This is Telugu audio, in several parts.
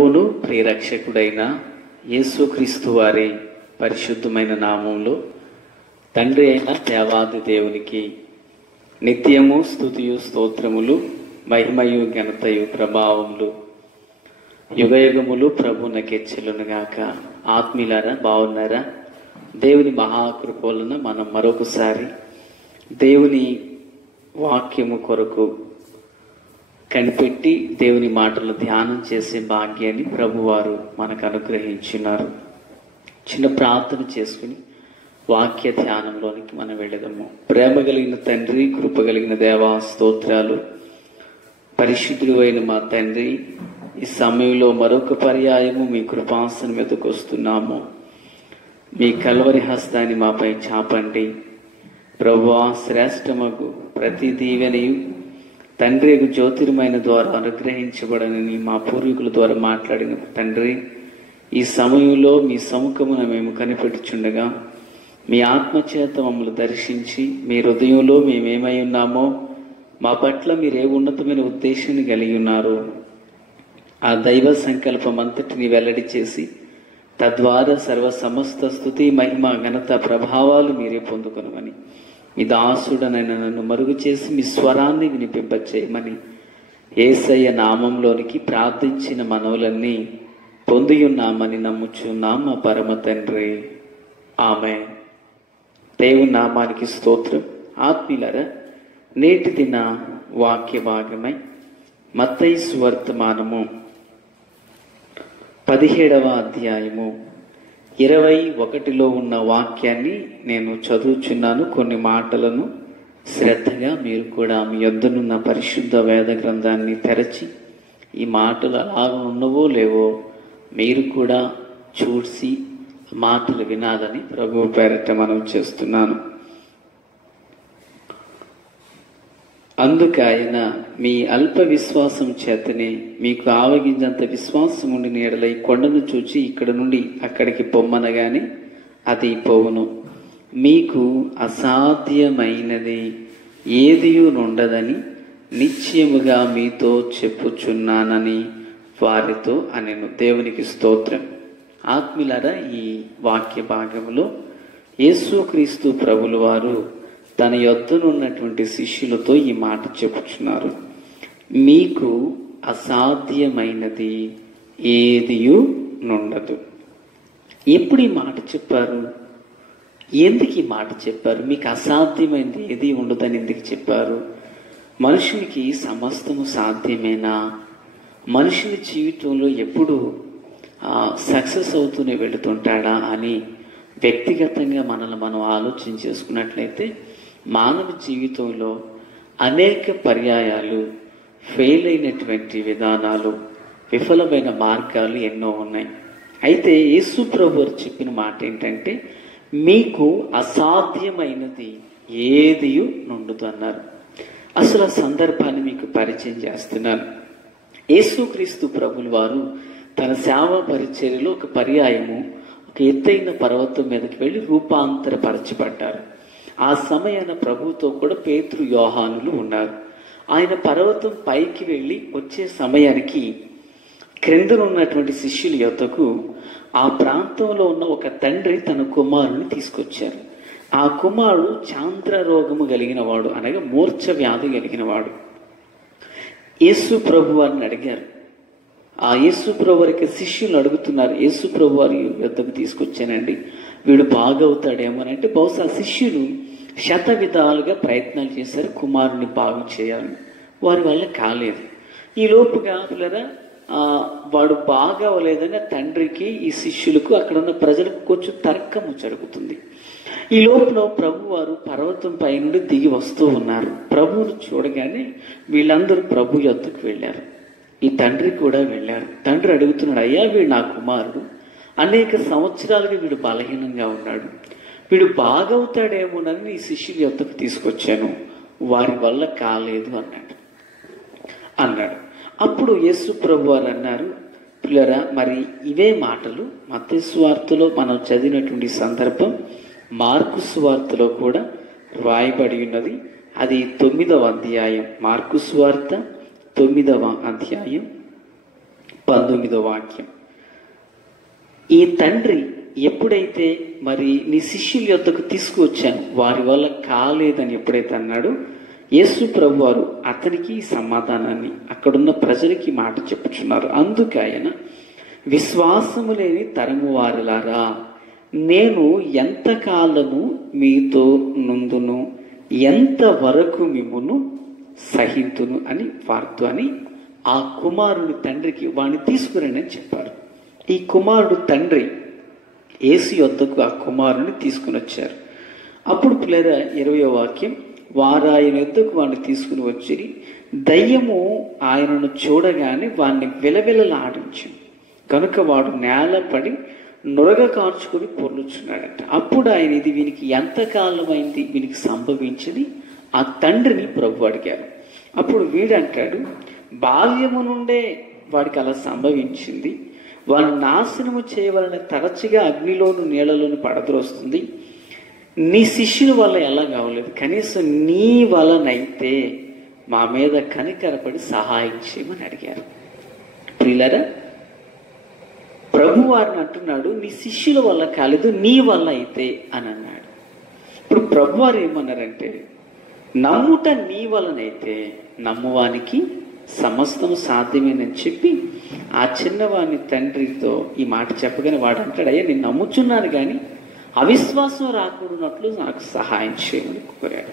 ప్రియరక్షకుడైన యేసుక్రీస్తు వారి పరిశుద్ధమైన నామంలో తండ్రి అయిన దేవాది దేవునికి నిత్యము స్తుతియు స్తోత్రములు, మహిమయు ఘనతయు ప్రభావములు యుగయుగములు ప్రభునకెచ్చెలునుగాక. ఆత్మీయులారా, బాగున్నారా? దేవుని మహాకృప వలన మనం మరొకసారి దేవుని వాక్యము కొరకు కనిపెట్టి దేవుని మాటలు ధ్యానం చేసే భాగ్యాన్ని ప్రభువారు మనకు అనుగ్రహించినారు. చిన్న ప్రార్థన చేసుకుని వాక్య ధ్యానంలోనికి మనం వెళ్ళదాము. ప్రేమ కలిగిన తండ్రి, కృప కలిగిన దేవా, స్తోత్రాలు. పరిశుద్ధుడు అయిన మా తండ్రి, ఈ సమయంలో మరొక పర్యాయము మీ కృపాసనం మీదకు వస్తున్నాము. మీ కల్వరి హస్తాన్ని మాపై చాపండి ప్రభువా. శ్రేష్టమగు ప్రతి దీవెనయు తండ్రి జ్యోతిర్మైన ద్వారా అనుగ్రహించబడనని మా పూర్వీకుల ద్వారా మాట్లాడిన తండ్రి, ఈ సమయంలో మీ సముఖమున మేము కనిపెట్టుచుండగా మీ ఆత్మచేత మమ్మల్ని దర్శించి మీ హృదయంలో మేమేమై ఉన్నామో, మా పట్ల మీరే ఉన్నతమైన ఉద్దేశాన్ని కలిగి ఉన్నారు, ఆ దైవ సంకల్పం అంతటిని వెల్లడి చేసి తద్వారా సర్వ సమస్త స్తుతి, మహిమ, ఘనత, ప్రభావాలు మీరే పొందుకొనమని మీ దాసుడనైనా నన్ను మరుగు చేసి మీ స్వరాన్ని వినిపింపచేయమని యేసయ్య నామంలోనికి ప్రార్థించిన మనవులన్నీ పొంది ఉన్నామని నమ్ముచున్నాం మా పరమ తండ్రి. ఆమేన్. దేవుని నామానికి స్తోత్రం. ఆత్మీయులారా, నేటి దిన వాక్య భాగమై మత్తయి సువర్తమానము 17వ అధ్యాయము 21లో ఉన్న వాక్యాన్ని నేను చదువుచున్నాను. కొన్ని మాటలను శ్రద్ధగా మీరు కూడా మీ యొద్దనున్న పరిశుద్ధ వేద గ్రంథాన్ని తెరచి ఈ మాటలు అలాగ ఉన్నవో లేవో మీరు కూడా చూసి మాటలు వినాలని ప్రభువు పేరట మనం చేస్తున్నాను. అందుకు ఆయన, మీ అల్ప విశ్వాసం చేతనే మీకు ఆవగింజంత విశ్వాసం ఉండి నీడలై కొండను చూచి ఇక్కడ నుండి అక్కడికి పొమ్మనగానే అది పోవును. మీకు అసాధ్యమైనది ఏదియూ నుండదని నిశ్చయముగా మీతో చెప్పుచున్నానని వారితో అనెను. దేవునికి స్తోత్రం. ఆత్మీయులారా, ఈ వాక్య భాగంలో యేసుక్రీస్తు ప్రభుల వారు తన యొద్దనున్నటువంటి శిష్యులతో ఈ మాట చెప్పుచున్నారు. మీకు అసాధ్యమైనది ఏదియూ నుండదు. ఎప్పుడు ఈ మాట చెప్పారు? ఎందుకు ఈ మాట చెప్పారు? మీకు అసాధ్యమైనది ఏది ఉండదని ఎందుకు చెప్పారు? మనుషునికి సమస్తము సాధ్యమేనా? మనుషుని జీవితంలో ఎప్పుడు సక్సెస్ అవుతూనే వెళుతుంటాడా అని వ్యక్తిగతంగా మనల్ని మనం ఆలోచన చేసుకున్నట్లయితే మానవ జీవితంలో అనేక పర్యాయాలు ఫెయిల్ అయినటువంటి విధానాలు, విఫలమైన మార్గాలు ఎన్నో ఉన్నాయి. అయితే యేసు ప్రభు చెప్పిన మాట ఏంటంటే, మీకు అసాధ్యమైనది ఏదియూ నుండదు అన్నారు. అసలు ఆ సందర్భాన్ని మీకు పరిచయం చేస్తున్నాను. యేసుక్రీస్తు ప్రభుల వారు తన సేవా పరిచర్యలో ఒక పర్యాయము ఒక ఎత్తైన పర్వతం మీదకి వెళ్ళి రూపాంతరపరచబడ్డారు. ఆ సమయాన ప్రభుతో కూడా పేతురు, యోహానులు ఉన్నారు. ఆయన పర్వతం పైకి వెళ్ళి వచ్చే సమయానికి క్రిందనున్నటువంటి శిష్యుల యొద్దకు ఆ ప్రాంతంలో ఉన్న ఒక తండ్రి తన కుమారుని తీసుకొచ్చారు. ఆ కుమారుడు చాంద్ర రోగము కలిగిన వాడు, అనగా మూర్ఛ వ్యాధి కలిగిన వాడు. యేసు ప్రభు వారిని అడిగారు. ఆ యేసు ప్రభు వారికి శిష్యులు అడుగుతున్నారు, యేసు ప్రభు వారి యొద్దకు తీసుకొచ్చానండి, వీడు బాగవుతాడేమోనంటే, బహుశా శిష్యులు శత విధాలుగా ప్రయత్నాలు చేశారు కుమారుని బాగు చేయాలని. వారి వల్ల కాలేదు. ఈ లోపుగా పిల్లరా వాడు బాగా అవ్వలేదని తండ్రికి, ఈ శిష్యులకు, అక్కడ ఉన్న ప్రజలకు కొంచెం తర్కము జరుగుతుంది. ఈ లోపల ప్రభు వారు పర్వతం పై నుండి దిగి వస్తూ ఉన్నారు. ప్రభువును చూడగానే వీళ్ళందరూ ప్రభు యొద్దకు వెళ్ళారు. ఈ తండ్రి కూడా వెళ్ళారు. తండ్రి అడుగుతున్నాడు, అయ్యా వీడు నా కుమారుడు, అనేక సంవత్సరాలుగా వీడు బలహీనంగా ఉన్నాడు, వీడు బాగవుతాడేమోనని ఈ శిష్యుల యొద్దకు తీసుకొచ్చాను, వారి వల్ల కాలేదు అన్నాడు. అప్పుడు యేసు ప్రభు వారు అన్నారు, పిల్లరా, మరి ఇవే మాటలు మత్తయి సువార్తలో మనం చదివినటువంటి సందర్భం మార్కు సువార్తలో కూడా రాయబడి ఉన్నది. అది 9వ అధ్యాయం, మార్కు సువార్త 9వ అధ్యాయం 19వ వాక్యం. ఈ తండ్రి ఎప్పుడైతే మరి నీ శిష్యుల యొద్దకు తీసుకువచ్చాను వారి వల్ల కాలేదని ఎప్పుడైతే అన్నాడు, యేసు ప్రభు వారు అతనికి సమాధానాన్ని అక్కడున్న ప్రజలకి మాట చెప్పుచున్నారు. అందుకు ఆయన, విశ్వాసము లేని తరము వారిలారా, నేను ఎంతకాలము మీతో నుందును, ఎంతవరకు మిమ్మును సహింతును అని వారితో అని ఆ కుమారుని తండ్రికి వాడిని తీసుకురండి అని చెప్పారు. ఈ కుమారుడు తండ్రి యేసు యొద్దకు ఆ కుమారుని తీసుకుని వచ్చారు. అప్పుడు పిల్లరా 20వ వాక్యం, వారు ఆయన యొద్దకు వాడిని తీసుకుని వచ్చి దయ్యము ఆయనను చూడగానే వాడిని విలవిలలాడించింది కనుక వాడు నేలపడి నురగ కార్చుకుని పొర్లుచున్నాడట. అప్పుడు ఆయన, ఇది వీనికి ఎంతకాలమైంది వీనికి సంభవించింది ఆ తండ్రిని ప్రభు అడిగారు. అప్పుడు వీడంటాడు, బాల్యము నుండే వాడికి అలా సంభవించింది, వాడిని నాశనము చేయవలని తరచుగా అగ్నిలోను నీళ్లలోను పడద్రోస్తుంది. నీ శిష్యుల వల్ల ఎలా కావలేదు, కనీసం నీ వలనైతే మా మీద కనికరపడి సహాయం చేయమని అడిగారు. ప్రియులారా, ప్రభు వారిని అంటున్నాడు, నీ శిష్యుల వల్ల కాలేదు, నీ వల్ల అయితే అని అన్నాడు. ఇప్పుడు ప్రభు వారు ఏమన్నారంటే, నమ్ముట నీ వలనైతే నమ్మువానికి సమస్తం సాధ్యమేనని చెప్పి ఆ చిన్నవాని తండ్రితో ఈ మాట చెప్పగానే వాడు అంటాడు, అయ్యా నేను నమ్ముచున్నాను కానీ అవిశ్వాసం రాకూడనట్లు నాకు సహాయం చేయమని కోరాడు.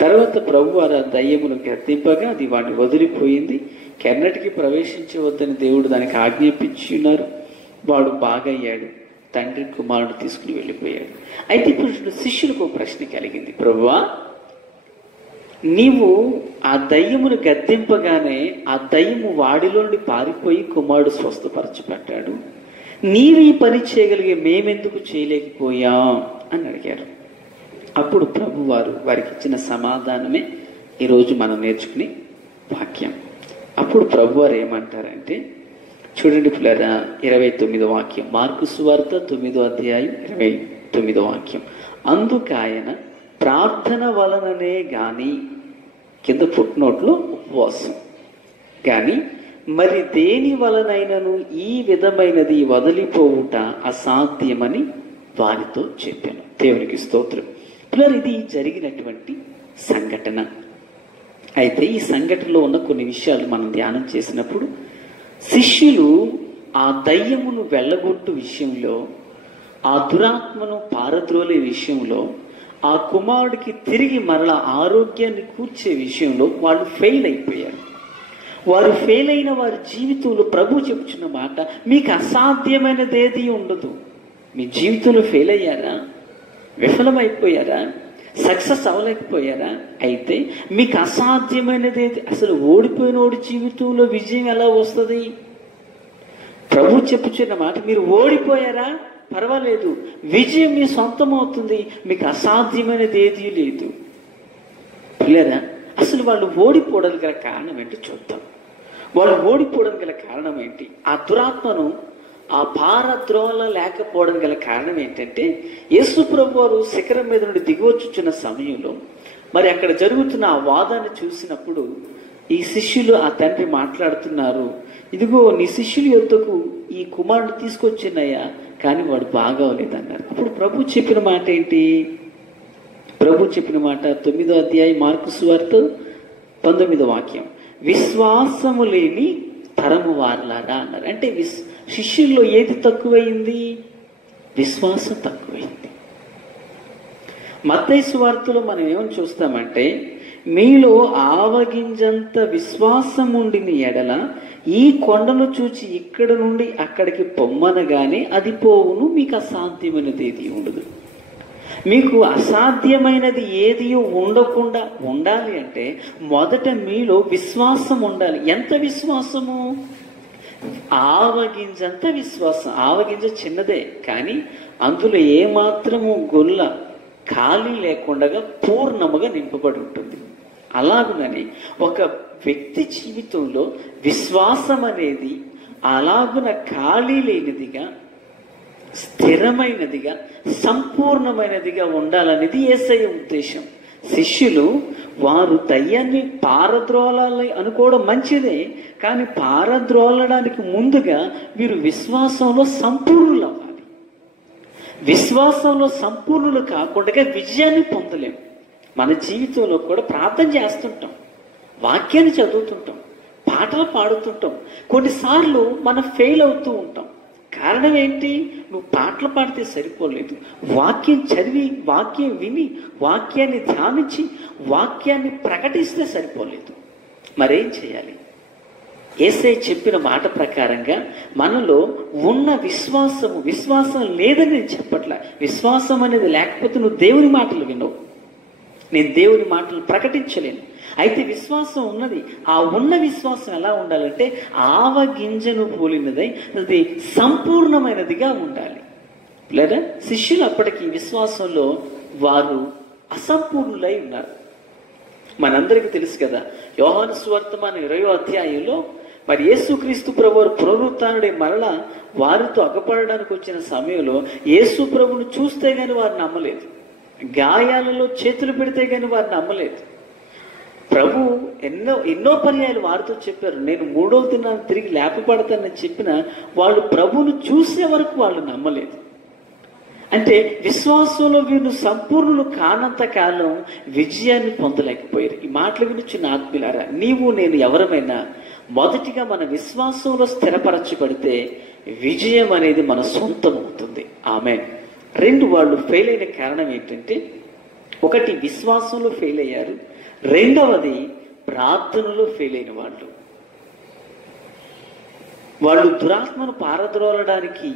తర్వాత ప్రభు వారు ఆ దయ్యమును గద్దింపగా అది వాడిని వదిలిపోయింది. కెన్నటికి ప్రవేశించవద్దని దేవుడు దానికి ఆజ్ఞాపించి ఉన్నారు. వాడు బాగయ్యాడు. తండ్రి కుమారుడు తీసుకుని వెళ్ళిపోయాడు. అయితే ఇప్పుడు శిష్యులకు ప్రశ్న కలిగింది, ప్రభువా నీవు ఆ దయ్యమును గద్దింపగానే ఆ దయ్యము వాడిలో నుండి పారిపోయి కుమారుడు స్వస్థపరచబడ్డాడు, నీవు ఈ పని చేయగలిగే మేమెందుకు చేయలేకపోయాం అని అడిగారు. అప్పుడు ప్రభు వారు వారికి ఇచ్చిన సమాధానమే ఈరోజు మనం నేర్చుకునే వాక్యం. అప్పుడు ప్రభు వారు ఏమంటారంటే, చూడండి పిల్లరా, 29వ వాక్యం, మార్కు సువార్త 9వ అధ్యాయం 29వ వాక్యం. అందుకాయన ప్రార్థన వలననే గాని, కింద ఫుట్నోట్లో ఉపవాసం గాని మరి దేని వలనైనను ఈ విధమైనది వదిలిపోవుట అసాధ్యమని వారితో చెప్పాను. దేవునికి స్తోత్రం. పిల్లలు, ఇది జరిగినటువంటి సంఘటన. అయితే ఈ సంఘటనలో ఉన్న కొన్ని విషయాలు మనం ధ్యానం చేసినప్పుడు, శిష్యులు ఆ దయ్యమును వెళ్ళగొట్టు విషయంలో, ఆ దురాత్మను పారద్రోలే విషయంలో, ఆ కుమారుడికి తిరిగి మరల ఆరోగ్యాన్ని కూర్చే విషయంలో వాళ్ళు ఫెయిల్ అయిపోయారు. వారు ఫెయిల్ అయిన వారి జీవితంలో ప్రభు చెప్పుచున్న మాట, మీకు అసాధ్యమైనది ఏది ఉండదు. మీ జీవితంలో ఫెయిల్ అయ్యారా, విఫలమైపోయారా, సక్సెస్ అవ్వలేకపోయారా, అయితే మీకు అసాధ్యమైనది ఏది. అసలు ఓడిపోయినోడి జీవితంలో విజయం ఎలా వస్తుంది? ప్రభు చెప్పుచున్న మాట, మీరు ఓడిపోయారా పర్వాలేదు, విజయం మీ సొంతం అవుతుంది, మీకు అసాధ్యమైనది ఏదీ లేదు. లేదా అసలు వాళ్ళు ఓడిపోవడం గల కారణం ఏంటి చూద్దాం. వాళ్ళు ఓడిపోవడం గల కారణం ఏంటి? ఆ దురాత్మను ఆ పారద్రోల లేకపోవడం గల కారణం ఏంటంటే, యేసు ప్రభు వారు శిఖరం మీద నుండి దిగివచ్చుచున్న సమయంలో మరి అక్కడ జరుగుతున్న ఆ వాదాన్ని చూసినప్పుడు ఈ శిష్యులు ఆ తండ్రి మాట్లాడుతున్నారు, ఇదిగో నీ శిష్యుల యొద్దకు ఈ కుమారుడు తీసుకొచ్చినయ్యా, కానీ వాడు బాగోలేదన్నారు. అప్పుడు ప్రభు చెప్పిన మాట ఏంటి? ప్రభు చెప్పిన మాట 9వ అధ్యాయం మార్కు సువార్త 19వ వాక్యం, విశ్వాసము లేని తరము వారలారా అన్నారు. అంటే శిష్యుల్లో ఏది తక్కువైంది? విశ్వాసం తక్కువైంది. మత్తయి సువార్తలో మనం ఏమని చూస్తామంటే, మీలో ఆవగింజంత విశ్వాసం ఉండిన ఎడల ఈ కొండను చూచి ఇక్కడ నుండి అక్కడికి పొమ్మనగానే అది పోవును, మీకు అసాధ్యమైనది ఏది ఉండదు. మీకు అసాధ్యమైనది ఏది ఉండకుండా ఉండాలి అంటే మొదట మీలో విశ్వాసం ఉండాలి. ఎంత విశ్వాసము? ఆవగింజంత విశ్వాసం. ఆవగింజ చిన్నదే, కానీ అందులో ఏమాత్రము గొల్ల ఖాళీ లేకుండా పూర్ణముగా నింపబడి ఉంటుంది. అలాగునని ఒక వ్యక్తి జీవితంలో విశ్వాసం అనేది అలాగున ఖాళీ లేనిదిగా, స్థిరమైనదిగా, సంపూర్ణమైనదిగా ఉండాలనేది యేసయ్య ఉద్దేశం. శిష్యులు వారు దయ్యాన్ని పారద్రోలాలి అనుకోవడం మంచిదే, కానీ పారద్రోలడానికి ముందుగా వీరు విశ్వాసంలో సంపూర్ణులు అవ్వాలి. విశ్వాసంలో సంపూర్ణులు కాకుండా విజయాన్ని పొందలేము. మన జీవితంలో కూడా ప్రార్థన చేస్తుంటాం, వాక్యాన్ని చదువుతుంటాం, పాటలు పాడుతుంటాం. కొన్నిసార్లు మనం ఫెయిల్ అవుతూ ఉంటాం. కారణం ఏంటి? నువ్వు పాటలు పాడితే సరిపోలేదు, వాక్యం చదివి, వాక్యం విని, వాక్యాన్ని ధ్యానించి, వాక్యాన్ని ప్రకటిస్తే సరిపోలేదు. మరేం చేయాలి? యేసయ్య చెప్పిన మాట ప్రకారంగా మనలో ఉన్న విశ్వాసం లేదని నేను చెప్పట్లా. విశ్వాసం అనేది లేకపోతే నువ్వు దేవుని మాటలు వినవు, నేను దేవుని మాటలు ప్రకటించలేను. అయితే విశ్వాసం ఉన్నది. ఆ ఉన్న విశ్వాసం ఎలా ఉండాలంటే ఆవగింజను పోలినదై అది సంపూర్ణమైనదిగా ఉండాలి. లేదా శిష్యులు అప్పటికి విశ్వాసంలో వారు అసంపూర్ణులై ఉన్నారు. మనందరికీ తెలుసు కదా, యోహాను సువార్త 20వ అధ్యాయంలో మరి యేసుక్రీస్తు ప్రభువు పునరుత్థానుడై మరలా వారితో అగపడడానికి వచ్చిన సమయంలో యేసు ప్రభువును చూస్తే గాని వారు నమ్మలేదు, గాయాలలో చేతులు పెడితే గాని వారు నమ్మలేదు. ప్రభు ఎన్నో పర్యాయాలు వారితో చెప్పారు, నేను 3వ దినాన తిరిగి లేపబడతానని చెప్పిన వాళ్ళు ప్రభువును చూసే వరకు వాళ్ళు నమ్మలేదు. అంటే విశ్వాసంలో వీరు సంపూర్ణులు కానంత కాలం విజయాన్ని పొందలేకపోయారు. ఈ మాటలు వినిచిన ఆత్మీయులారా, నీవు నేను ఎవరమైనా మొదటిగా మన విశ్వాసంలో స్థిరపరచబడితే విజయం అనేది మన సొంతం అవుతుంది. ఆమేన్. 2, వాళ్ళు ఫెయిల్ అయిన కారణం ఏంటంటే, 1 విశ్వాసంలో ఫెయిల్ అయ్యారు, 2వది ప్రార్థనలో ఫెయిల్ అయిన వాళ్ళు దురాత్మను పారద్రోలడానికి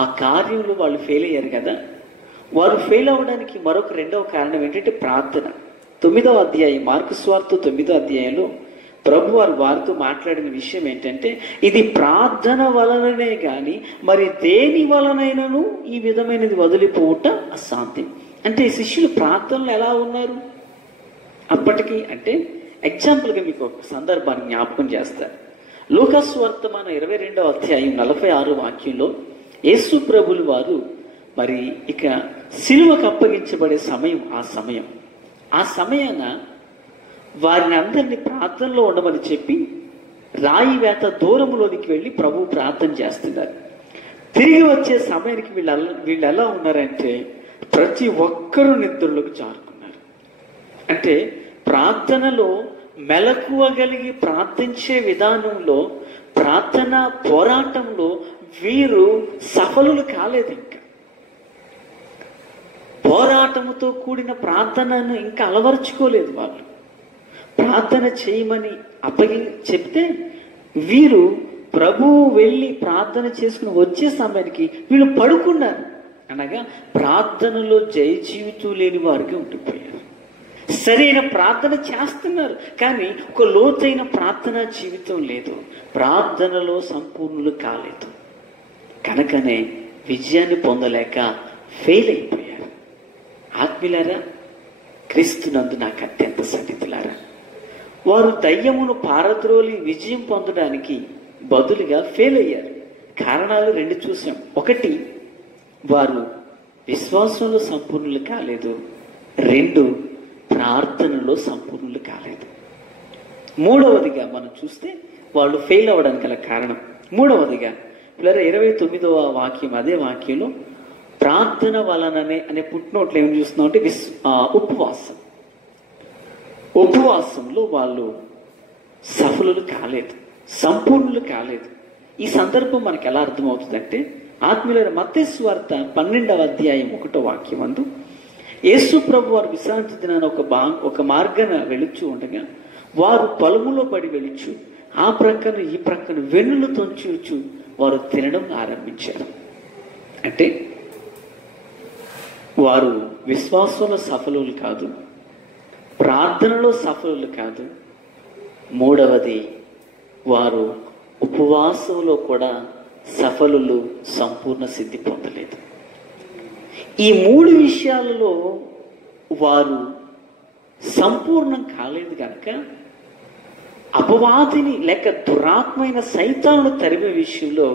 ఆ కార్యంలో వాళ్ళు ఫెయిల్ అయ్యారు కదా. వారు ఫెయిల్ అవ్వడానికి మరొక 2వ కారణం ఏంటంటే ప్రార్థన. 9వ అధ్యాయం, మార్కు సువార్త 9వ అధ్యాయంలో ప్రభు వారితో మాట్లాడిన విషయం ఏంటంటే, ఇది ప్రార్థన వలననే గాని మరి దేని వలనైనను ఈ విధమైనది వదిలిపోవట అసాధ్యం. అంటే శిష్యులు ప్రార్థనలు ఎలా ఉన్నారు అప్పటికి అంటే, ఎగ్జాంపుల్గా మీకు ఒక సందర్భాన్ని జ్ఞాపకం చేస్తారు. లూకాసు సువార్త 22వ అధ్యాయం 46వ వాక్యంలో యేసు ప్రభులు వారు మరి ఇక సిలువకు అప్పగించబడే సమయం, ఆ సమయాన వారిని అందరినీ ప్రార్థనలో ఉండమని చెప్పి రాయి వేత దూరంలోనికి వెళ్ళి ప్రభు ప్రార్థన చేస్తున్నారు. తిరిగి వచ్చే సమయానికి వీళ్ళు ఎలా ఉన్నారంటే ప్రతి ఒక్కరూ నిద్రలోకి జారుకున్నారు. అంటే ప్రార్థనలో మెలకువగలిగి ప్రార్థించే విధానంలో, ప్రార్థన పోరాటంలో వీరు సఫలులు కాలేదు. ఇంకా పోరాటముతో కూడిన ప్రార్థనను ఇంకా అలవర్చుకోలేదు. వాళ్ళు ప్రార్థన చేయమని చెప్తే వీరు ప్రభువు వెళ్ళి ప్రార్థన చేసుకుని వచ్చే సమయానికి వీళ్ళు పడుకున్నారు. అనగా ప్రార్థనలో జయ జీవితం లేని వారికి ఉండిపోయారు. సరైన ప్రార్థన చేస్తున్నారు కానీ ఒక లోతైన ప్రార్థనా జీవితం లేదు, ప్రార్థనలో సంపూర్ణులు కాలేదు. కనుకనే విజయాన్ని పొందలేక ఫెయిల్ అయిపోయారు. ఆత్మీయులారా, క్రీస్తునందు నాకు అత్యంత సన్నిహితులారా, వారు దయ్యమును పారద్రోలి విజయం పొందడానికి బదులుగా ఫెయిల్ అయ్యారు. కారణాలు 2 చూసాం. 1, వారు విశ్వాసంలో సంపూర్ణులు కాలేదు. 2, ప్రార్థనలో సంపూర్ణులు కాలేదు. 3వదిగా మనం చూస్తే వాళ్ళు ఫెయిల్ అవ్వడానికి గల కారణం 3వదిగా 29వ వాక్యం, అదే వాక్యంలో ప్రార్థన వలననే అనే పుట్టినోట్లు ఏం చూస్తున్నాం అంటే ఉపవాసంలో వాళ్ళు సఫలులు కాలేదు, సంపూర్ణులు కాలేదు. ఈ సందర్భం మనకు ఎలా అర్థమవుతుందంటే, ఆత్మీయులైన మత్తయి సువార్త 12వ అధ్యాయం 1వ వాక్యం అందు యేసు ప్రభు వారు విశ్రాంతి దినాన ఒక మార్గాన వెళుచు ఉండగా వారు పొలములో పడి వెళుచు ఆ ప్రక్కన ఈ ప్రక్కన వెన్నులు తొంచూచు వారు తినడం ఆరంభించారు. అంటే వారు విశ్వాసంలో సఫలులు కాదు, ప్రార్థనలో సఫలులు కాదు. 3వది, వారు ఉపవాసంలో కూడా సఫలులు, సంపూర్ణ సిద్ధి పొందలేదు. ఈ 3 విషయాలలో వారు సంపూర్ణం కాలేదు కనుక అపవాదిని లేక దురాత్మైన సైతాను తరిమే విషయంలో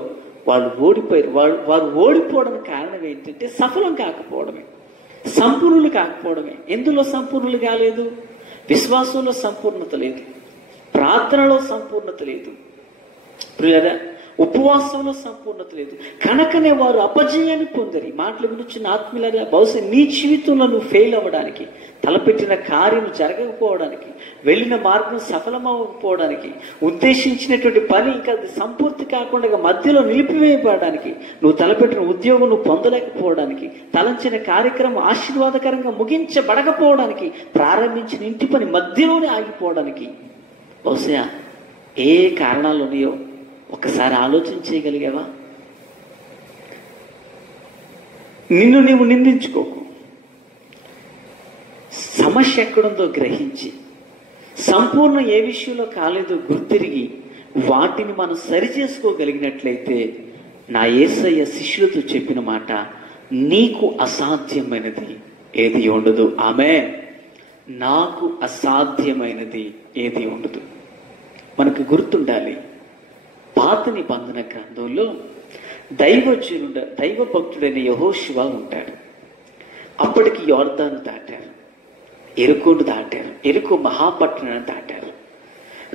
వాళ్ళు ఓడిపోయారు. వారు ఓడిపోవడానికి కారణం ఏంటంటే సఫలం కాకపోవడమే. సంపూర్ణులు కాకపోవడమే. ఎందులో సంపూర్ణులు కాలేదు? విశ్వాసంలో సంపూర్ణత లేదు, ప్రార్థనలో సంపూర్ణత లేదు, ప్రియులారా ఉపవాసంలో సంపూర్ణత లేదు. కనుకనే వారు అపజయాన్ని పొందరు. ఈ మాటలు వినిచిన ఆత్మీయులారా, బహుశా నీ జీవితంలో నువ్వు ఫెయిల్ అవ్వడానికి, తలపెట్టిన కార్యం జరగకపోవడానికి, వెళ్ళిన మార్గం సఫలమవ్వకపోవడానికి, ఉద్దేశించినటువంటి పని ఇంకా సంపూర్తి కాకుండా మధ్యలో నిలిపివేయబడడానికి, నువ్వు తలపెట్టిన ఉద్యోగం నువ్వు పొందలేకపోవడానికి, తలంచిన కార్యక్రమం ఆశీర్వాదకరంగా ముగించబడకపోవడానికి, ప్రారంభించిన ఇంటి పని మధ్యలోనే ఆగిపోవడానికి బహుశా ఏ కారణాలు ఉన్నాయో ఒకసారి ఆలోచన చేయగలిగావా? నిన్ను నీవు నిందించుకోకు. సమస్య ఎక్కడుందో గ్రహించి, సంపూర్ణ ఏ విషయంలో కాలేదో గుర్తిరిగి వాటిని మనం సరిచేసుకోగలిగినట్లయితే, నా యేసయ్య శిష్యులతో చెప్పిన మాట, నీకు అసాధ్యమైనది ఏది ఉండదు. ఆమేన్. నాకు అసాధ్యమైనది ఏది ఉండదు. మనకు గుర్తుండాలి, పాత నిబంధన గ్రంథంలో దైవ భక్తుడైన యెహోషువ ఉంటాడు. అప్పటికి యోర్దాను దాటారు, ఎరుకోను దాటారు, ఎరుకో మహాపట్టణాన్ని దాటారు.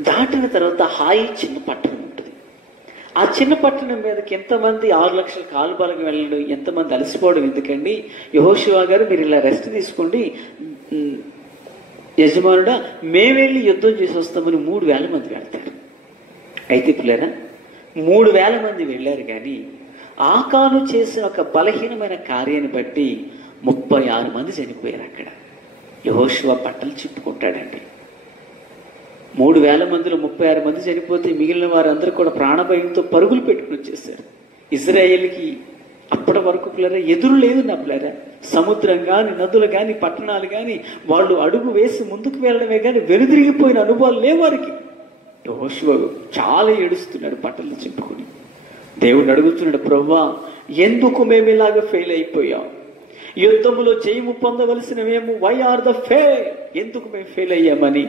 దాటిన తర్వాత హాయి చిన్న పట్టణం ఉంటుంది. ఆ చిన్న పట్టణం మీదకి ఎంతమంది 6 లక్షల కాలుబలకి వెళ్ళడం, ఎంతమంది అలసిపోవడం ఎందుకండి? యెహోషువ గారు మీరు ఇలా రెస్ట్ తీసుకోండి, యజమానుడా మేమెళ్ళి యుద్ధం చేసి వస్తామని 3,000 మంది వెళ్తారు. అయితే పిల్లరా 3,000 మంది వెళ్ళారు, కానీ ఆకాను చేసిన ఒక బలహీనమైన కార్యాన్ని బట్టి 36 మంది చనిపోయారు. అక్కడ యెహోషువ బట్టలు చిప్పుకుంటాడండి. 3,000 మందిలో 36 మంది చనిపోతే మిగిలిన వారందరూ కూడా ప్రాణభయంతో పరుగులు పెట్టుకుని వచ్చేసారు. ఇశ్రాయేలుకి అప్పటి వరకు పిల్లరా ఎదురు లేదు. నా పిల్లరా సముద్రం కానీ, నదులు కానీ, పట్టణాలు కానీ, వాళ్ళు అడుగు వేసి ముందుకు వెళ్ళడమే కానీ వెనుదిరిగిపోయిన అనుభవాలు లేవు వారికి. యెహోషువ చాలా ఏడుస్తున్నాడు బట్టలు చింపుకొని. దేవుడు అడుగుతున్నాడు, ప్రభువా ఎందుకు మేము ఇలాగ ఫెయిల్ అయిపోయాం? యుద్ధములో జయము పొందవలసిన మేము వై ఆర్ ద ఫెయిల్, ఎందుకు మేము ఫెయిల్ అయ్యామని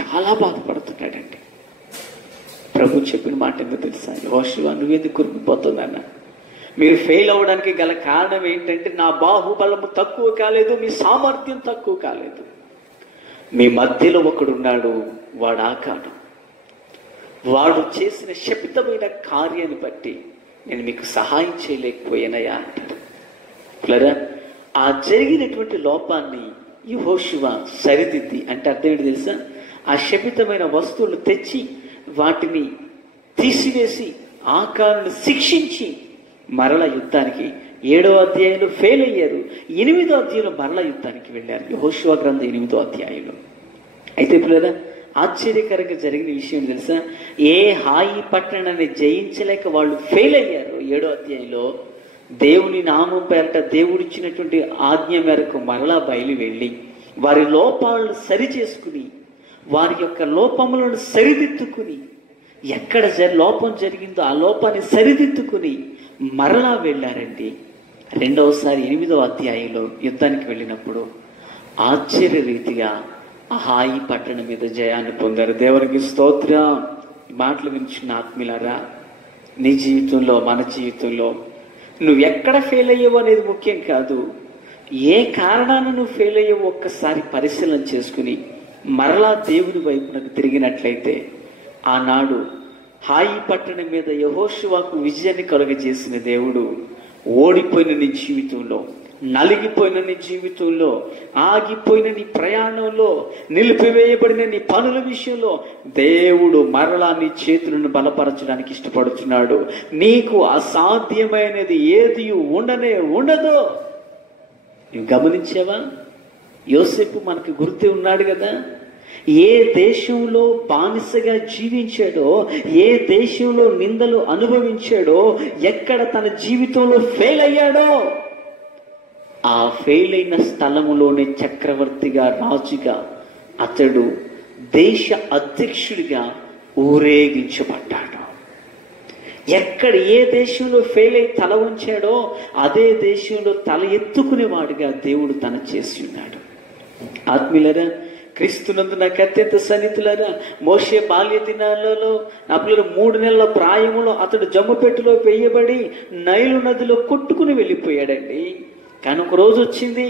చాలా బాధపడుతున్నాడండి. ప్రభు చెప్పిన మాట ఎందుకు తెలుసా? యెహోషువ నువ్వెందుకు కురికిపోతుందన్న, మీరు ఫెయిల్ అవ్వడానికి గల కారణం ఏంటంటే, నా బాహుబలము తక్కువ కాలేదు, మీ సామర్థ్యం తక్కువ కాలేదు, మీ మధ్యలో ఒకడున్నాడు, వాడు ఆకాడు. వాడు చేసిన శపితమైన కార్యాన్ని బట్టి నేను మీకు సహాయం చేయలేకపోయానయా అంటాడు. పిల్లరా ఆ జరిగినటువంటి లోపాన్ని యెహోషువ సరిదిద్ది, అంటే అర్థం ఏంటి తెలుసా? ఆ శపితమైన వస్తువులు తెచ్చి వాటిని తీసివేసి ఆకారుని శిక్షించి మరల యుద్ధానికి 7వ అధ్యాయంలో ఫెయిల్ అయ్యారు. 8వ అధ్యాయంలో మరల యుద్ధానికి వెళ్ళారు. యెహోషువ గ్రంథం 8వ అధ్యాయంలో. అయితే పిల్లరా ఆశ్చర్యకరంగా జరిగిన విషయం తెలుసా? ఏ హాయి పట్టణాన్ని జయించలేక వాళ్ళు ఫెయిల్ అయ్యారు. 7వ అధ్యాయంలో దేవుని నామం పేరట దేవుడిచ్చినటువంటి ఆజ్ఞ మేరకు మరలా బయలు వెళ్ళి వారి లోపాలను సరి చేసుకుని, వారి యొక్క లోపములను సరిదిద్దుకుని, ఎక్కడ లోపం జరిగిందో ఆ లోపాన్ని సరిదిద్దుకుని మరలా వెళ్ళారండి. రెండవసారి 8వ అధ్యాయంలో యుద్ధానికి వెళ్ళినప్పుడు ఆశ్చర్య రీతిగా హాయి పట్టణం మీద జయాన్ని పొందారు. దేవునికి స్తోత్రం. మాటలు వినిచిన ఆత్మీయులారా, నీ జీవితంలో, మన జీవితంలో నువ్వు ఎక్కడ ఫెయిల్ అయ్యావో అనేది ముఖ్యం కాదు. ఏ కారణాన్ని నువ్వు ఫెయిల్ అయ్యావో ఒక్కసారి పరిశీలన చేసుకుని మరలా దేవుని వైపునకు తిరిగినట్లయితే, ఆనాడు హాయి పట్టణం మీద యెహోషువకు విజయాన్ని కలుగజేసిన దేవుడు ఓడిపోయిన నీ జీవితంలో, నలిగిపోయిన నీ జీవితంలో, ఆగిపోయిన నీ ప్రయాణంలో, నిలిపివేయబడిన నీ పనుల విషయంలో దేవుడు మరలా నీ చేతులను బలపరచడానికి ఇష్టపడుతున్నాడు. నీకు అసాధ్యమైనది ఏది ఉండదో. నువ్వు గమనించావా? యోసేపు మనకు గుర్తు ఉన్నాడు కదా. ఏ దేశంలో బానిసగా జీవించాడో, ఏ దేశంలో నిందలు అనుభవించాడో, ఎక్కడ తన జీవితంలో ఫెయిల్ అయ్యాడో, ఆ ఫెయిల్ అయిన స్థలములోనే చక్రవర్తిగా, రాజుగా, అతడు దేశ అధ్యక్షుడిగా ఊరేగించబడ్డాడు. ఎక్కడ ఏ దేశంలో ఫెయిల్ అయి తల ఉంచాడో అదే దేశంలో తల ఎత్తుకునేవాడుగా దేవుడు తన చేసి ఉన్నాడు. ఆత్మీయులారా, క్రీస్తునందు నాకు అత్యంత సన్నిహితులారా, మోషే బాల్య దినాలలో నా పిల్లలు 3 నెలల ప్రాయములో అతడు జమ్ముపెట్టులో వేయబడి నైలు నదిలో కొట్టుకుని వెళ్ళిపోయాడండి. కానీ ఒక రోజు వచ్చింది,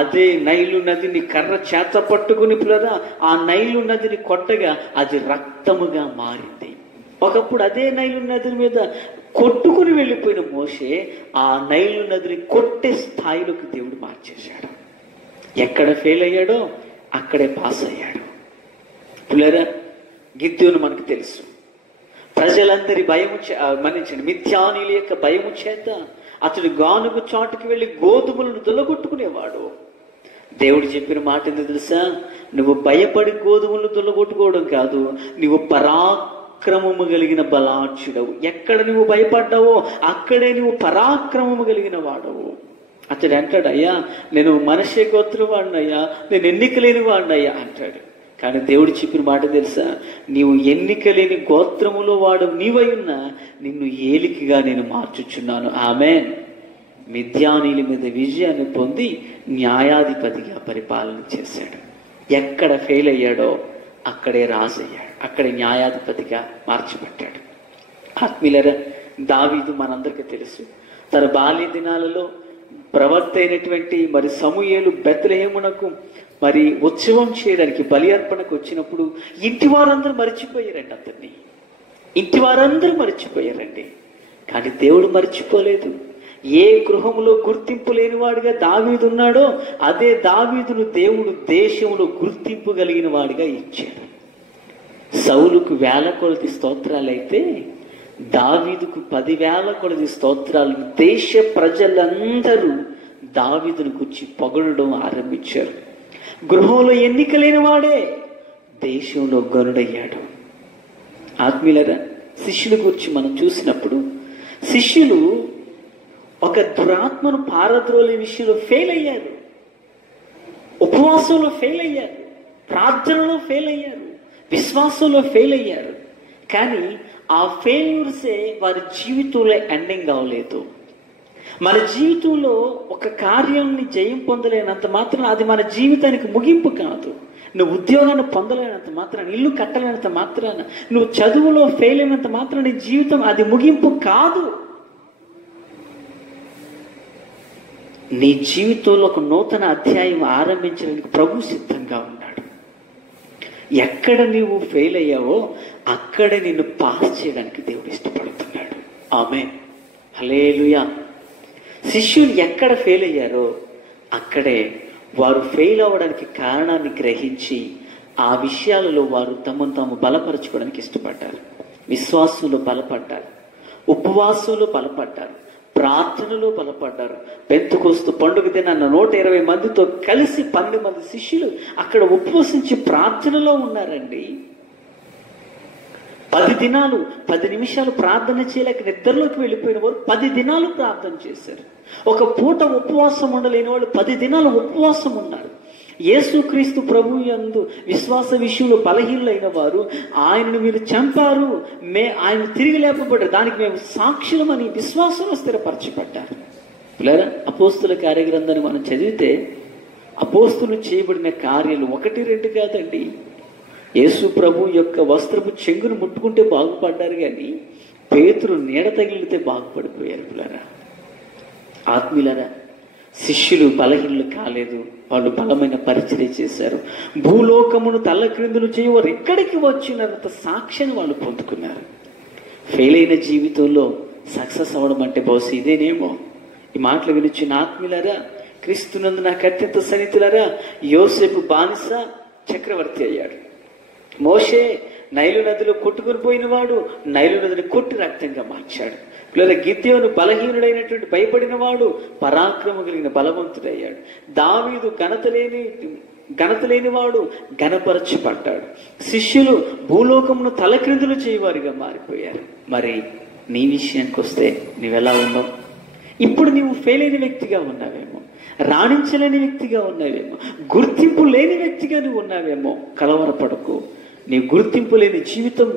అదే నైలు నదిని కర్ర చేత పట్టుకుని పిల్లరా ఆ నైలు నదిని కొట్టగా అది రక్తముగా మారింది. ఒకప్పుడు అదే నైలు నది మీద కొట్టుకుని వెళ్ళిపోయిన మోషే ఆ నైలు నదిని కొట్టే స్థాయిలోకి దేవుడు మార్చేశాడు. ఎక్కడ ఫెయిల్ అయ్యాడో అక్కడే పాస్ అయ్యాడు. పిల్లరా, గిద్యోను మనకు తెలుసు. ప్రజలందరి భయము మన్నించండి, మిథ్యానీల యొక్క భయము చేత అతడు గానుగు చాటుకి వెళ్ళి గోధుమలను దొల్లగొట్టుకునేవాడు. దేవుడు చెప్పిన మాట ఏందో తెలుసా? నువ్వు భయపడి గోధుమలను దొల్లగొట్టుకోవడం కాదు, నువ్వు పరాక్రమము కలిగిన బలాఢ్యుడవు. ఎక్కడ నువ్వు భయపడ్డావో అక్కడే నువ్వు పరాక్రమము కలిగిన వాడవు. అతడు అంటాడు, అయ్యా నేను మనిషి గోత్రం వాడినయ్యా, నేను ఎన్నిక లేని వాడినయ్యా అంటాడు. కానీ దేవుడు చెప్పిన మాట తెలుసా? నీవు ఎన్నిక లేని గోత్రములో వాడు నీవై ఉన్నా నిన్ను ఏలికగా నేను మార్చుచున్నాను. ఆమేన్. మిద్యానీల మీద విజయాన్ని పొంది న్యాయాధిపతిగా పరిపాలన చేశాడు. ఎక్కడ ఫెయిల్ అయ్యాడో అక్కడే రాజయ్యాడు, అక్కడే న్యాయాధిపతిగా మార్చిపెట్టాడు. ఆత్మీయులారా, దావీదు మనందరికీ తెలుసు. తన బాల్య దినాలలో ప్రవక్త అయినటువంటి మరి సమూయేలు బెత్లెహేమునకు మరి ఉత్సవం చేయడానికి బలి అర్పణకు వచ్చినప్పుడు ఇంటి వారందరూ మర్చిపోయారండి. అతన్ని ఇంటి వారందరూ మర్చిపోయారండి. కానీ దేవుడు మర్చిపోలేదు. ఏ గృహంలో గుర్తింపు లేనివాడిగా దావీదు ఉన్నాడో అదే దావీదును దేవుడు దేశంలో గుర్తింపు కలిగిన వాడిగా ఇచ్చాడు. సౌలుకు 1000 కొలది స్తోత్రాలైతే దావీదుకు 10,000 కొలది స్తోత్రాలు. దేశ ప్రజలందరూ దావీదును గురించి పొగడడం ఆరంభించారు. గృహంలో ఎన్నిక లేని వాడే దేశంలో గనుడయ్యాడు. ఆత్మీయులరా, శిష్యుల గురించి మనం చూసినప్పుడు శిష్యులు ఒక దురాత్మను పారద్రోలే విషయంలో ఫెయిల్ అయ్యారు, ఉపవాసంలో ఫెయిల్ అయ్యారు, ప్రార్థనలో ఫెయిల్ అయ్యారు, విశ్వాసంలో ఫెయిల్ అయ్యారు. కానీ ఆ ఫెయిల్యూర్సే వారి జీవితంలో ఎండింగ్ అవ్వలేదు. మన జీవితంలో ఒక కార్యాన్ని జయం పొందలేనంత మాత్రం అది మన జీవితానికి ముగింపు కాదు. నువ్వు ఉద్యోగాన్ని పొందలేనంత మాత్రాన, ఇల్లు కట్టలేనంత మాత్రాన, నువ్వు చదువులో ఫెయిల్ అయినంత మాత్రాన నీ జీవితం అది ముగింపు కాదు. నీ జీవితంలో ఒక నూతన అధ్యాయం ఆరంభించడానికి ప్రభు సిద్ధంగా ఉన్నాడు. ఎక్కడ నీవు ఫెయిల్ అయ్యావో అక్కడే నిన్ను పాస్ చేయడానికి దేవుడు ఇష్టపడుతున్నాడు. ఆమేన్, హల్లెలూయా. శిష్యులు ఎక్కడ ఫెయిల్ అయ్యారో అక్కడే వారు ఫెయిల్ అవ్వడానికి కారణాన్ని గ్రహించి ఆ విషయాలలో వారు తమను తాము బలపరచుకోవడానికి ఇష్టపడ్డారు. విశ్వాసంలో బలపడ్డారు, ఉపవాసంలో బలపడ్డారు, ప్రార్థనలో బలపడ్డారు. పెంతెకోస్తు పండుగ దినాన 120 మందితో కలిసి 12 మంది శిష్యులు అక్కడ ఉపవసించి ప్రార్థనలో ఉన్నారండి. 10 దినాలు 10 నిమిషాలు ప్రార్థన చేయలేక నిద్రలోకి వెళ్ళిపోయిన వారు 10 దినాలు ప్రార్థన చేశారు. ఒక పూట ఉపవాసం ఉండలేని వాళ్ళు 10 దినాలు ఉపవాసం ఉన్నారు. యేసుక్రీస్తు ప్రభు యందు విశ్వాస విషయంలో బలహీనులైన వారు ఆయనను మీరు చంపారు, ఆయన తిరిగి లేపబడ్డారు, దానికి మేము సాక్షులమని విశ్వాసంలో స్థిరపరచబడ్డారు. పిల్లరా, అపోస్తుల కార్యగ్రంథాన్ని మనం చదివితే అపోస్తులు చేయబడిన కార్యాలు 1, 2 కాదండి. యేసు ప్రభు యొక్క వస్త్రపు చెంగును ముట్టుకుంటే బాగుపడ్డారు, కానీ పేతురు నీడ తగిలితే బాగుపడిపోయారు. పిల్లరా, ఆత్మీయులారా, శిష్యులు బలహీనులు కాలేదు, వాళ్ళు బలమైన పరిచర్య చేశారు. భూలోకమును తల్లక్రిందులు చేయవారు ఇక్కడికి వచ్చినంత సాక్ష్యాన్ని వాళ్ళు పొందుకున్నారు. ఫెయిల్ అయిన జీవితంలో సక్సెస్ అవ్వడం అంటే బహుశా ఇదేనేమో. ఈ మాటలు వినిచ్చిన ఆత్మీయులారా, క్రీస్తునందు నాకు అత్యంత సన్నిహితులారా, యోసేపు బానిస చక్రవర్తి అయ్యాడు. మోషే నైలు నదిలో కొట్టుకుని పోయిన వాడు నైలు నదిని కొట్టి రక్తంగా మార్చాడు. లేదా గిద్యోను బలహీనుడైనటువంటి భయపడిన వాడు పరాక్రమ కలిగిన బలవంతుడయ్యాడు. దావీదు ఘనత లేని వాడు ఘనపరచబడ్డాడు. శిష్యులు భూలోకమును తలక్రిందులు చేయవారిగా మారిపోయారు. మరి నీ విషయానికి వస్తే నీవెలా ఉన్నావు? ఇప్పుడు నీవు ఫెయిల్ అయిన వ్యక్తిగా ఉన్నావేమో, రాణించలేని వ్యక్తిగా ఉన్నావేమో, గుర్తింపు లేని వ్యక్తిగా నువ్వు ఉన్నావేమో. కలవరపడకు. నీ గుర్తింపు లేని జీవితం,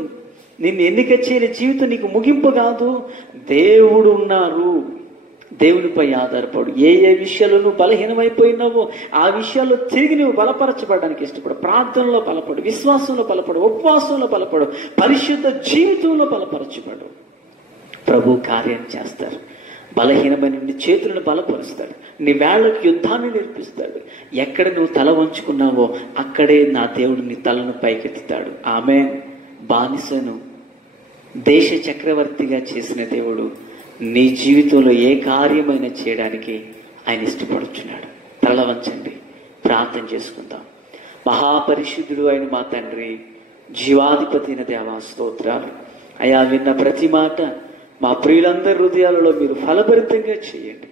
నిన్ను ఎన్నిక చేయని జీవితం నీకు ముగింపు కాదు. దేవుడు ఉన్నారు. దేవునిపై ఆధారపడు. ఏ ఏ విషయాల్లో నువ్వు బలహీనమైపోయినావో ఆ విషయాల్లో తిరిగి నువ్వు బలపరచబడడానికి ఇష్టపడు. ప్రార్థనలో బలపడు, విశ్వాసంలో బలపడు, ఉపవాసంలో బలపడు, పరిశుద్ధ జీవితంలో బలపరచబడు. ప్రభు కార్యం చేస్తారు. బలహీనమైన నీ చేతులను బలపరుస్తాడు. నీ వేళ్ళకు యుద్ధాన్ని నేర్పిస్తాడు. ఎక్కడ నువ్వు తల వంచుకున్నావో అక్కడే నా దేవుడు నీ తలను పైకెత్తుతాడు. ఆమె బానిసను దేశ చక్రవర్తిగా చేసిన దేవుడు నీ జీవితంలో ఏ కార్యమైనా చేయడానికి ఆయన ఇష్టపడుచున్నాడు. తల వంచండి, ప్రార్థన చేసుకుందాం. మహాపరిశుద్ధుడు అయిన మా తండ్రి, జీవాధిపతి అయిన దేవా స్తోత్రాలు. అయా, విన్న ప్రతి మాట మా ప్రియులందరి హృదయాలలో మీరు ఫలభరితంగా చేయండి,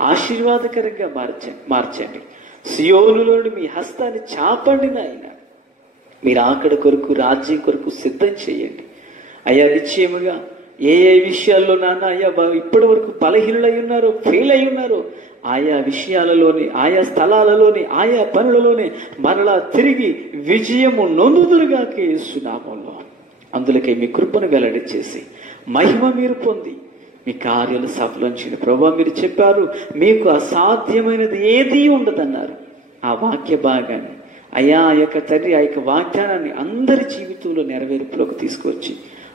ఆశీర్వాదకరంగా మార్చండి. సియోనులోని మీ హస్తాన్ని చాపండి నాయన. మీరు ఆకడ కొరకు, రాజ్యం కొరకు సిద్ధం చేయండి అయ్యా. నిశ్చయముగా ఏ ఏ విషయాల్లో నాన్న అయ్యా ఇప్పటి వరకు బలహీనులై ఉన్నారో, ఫెయిల్ అయి ఉన్నారో, ఆయా విషయాలలోని, ఆయా స్థలాలలోని, ఆయా పనులలోనే మరలా తిరిగి విజయము నొందుదురుగాక యేసునామములో. అందులకే మీ కృపను వెల్లడి చేసి మహిమ మీరు పొంది మీ కార్యాలు సఫలం చేయండి. ప్రభువా, మీరు చెప్పారు మీకు అసాధ్యమైనది ఏదీ ఉండదన్నారు. ఆ వాక్య భాగాన్ని అయ్యా, ఆ యొక్క తండ్రి, ఆ యొక్క వాగ్దానాన్ని అందరి జీవితంలో నెరవేర్పులోకి తీసుకొచ్చి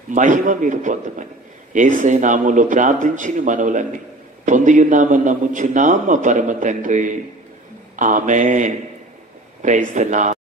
మహిమ మీరు పొందమని యేసయ్య నామములో ప్రార్థించిన మనవులన్నీ పొందియున్నామని నమ్ముచున్నాం మా పరమ తండ్రి. ఆమేన్. Praise the lord.